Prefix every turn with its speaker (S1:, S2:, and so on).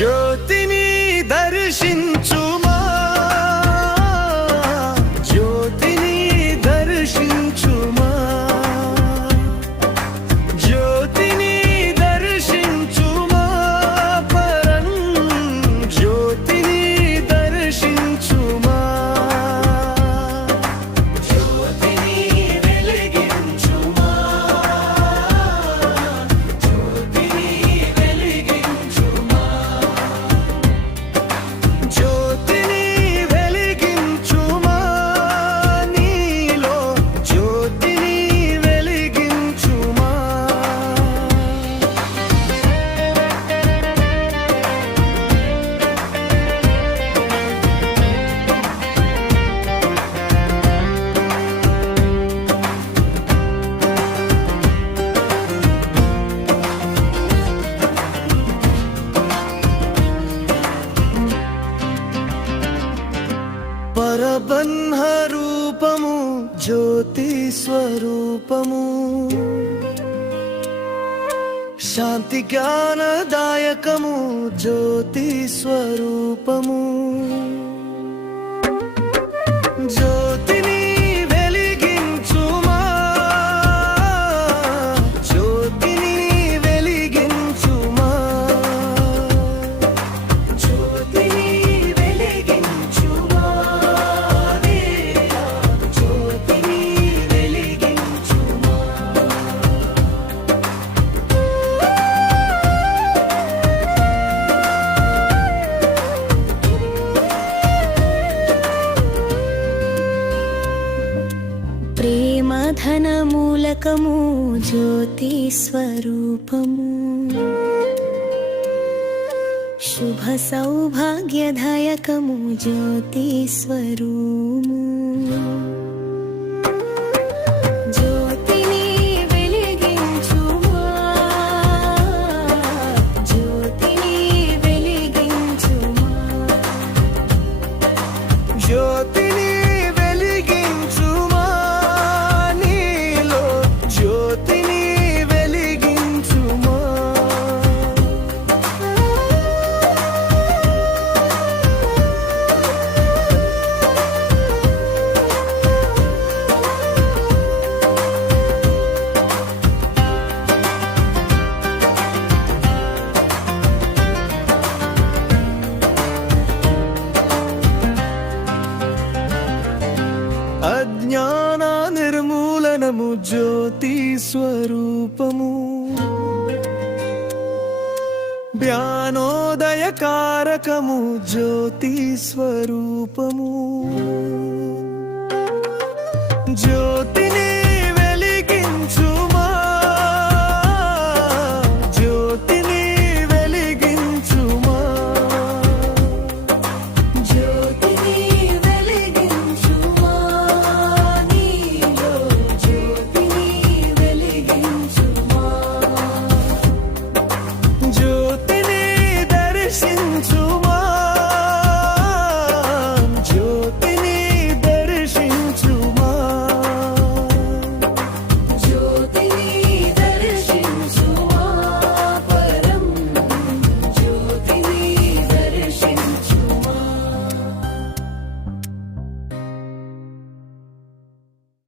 S1: ജ്യോതിനി ദർശിൻ ब्रह्मरूपमु ज्योतिस्वरूपमु
S2: शान्तिज्ञानदायकमु ज्योतिस्वरूपमु మూలకము జ్యోతి స్వరూపము. శుభ సౌభాగ్యదాయకము జ్యోతి
S1: స్వరూపము. జ్ఞానోదయకారకము జ్యోతి స్వరూపము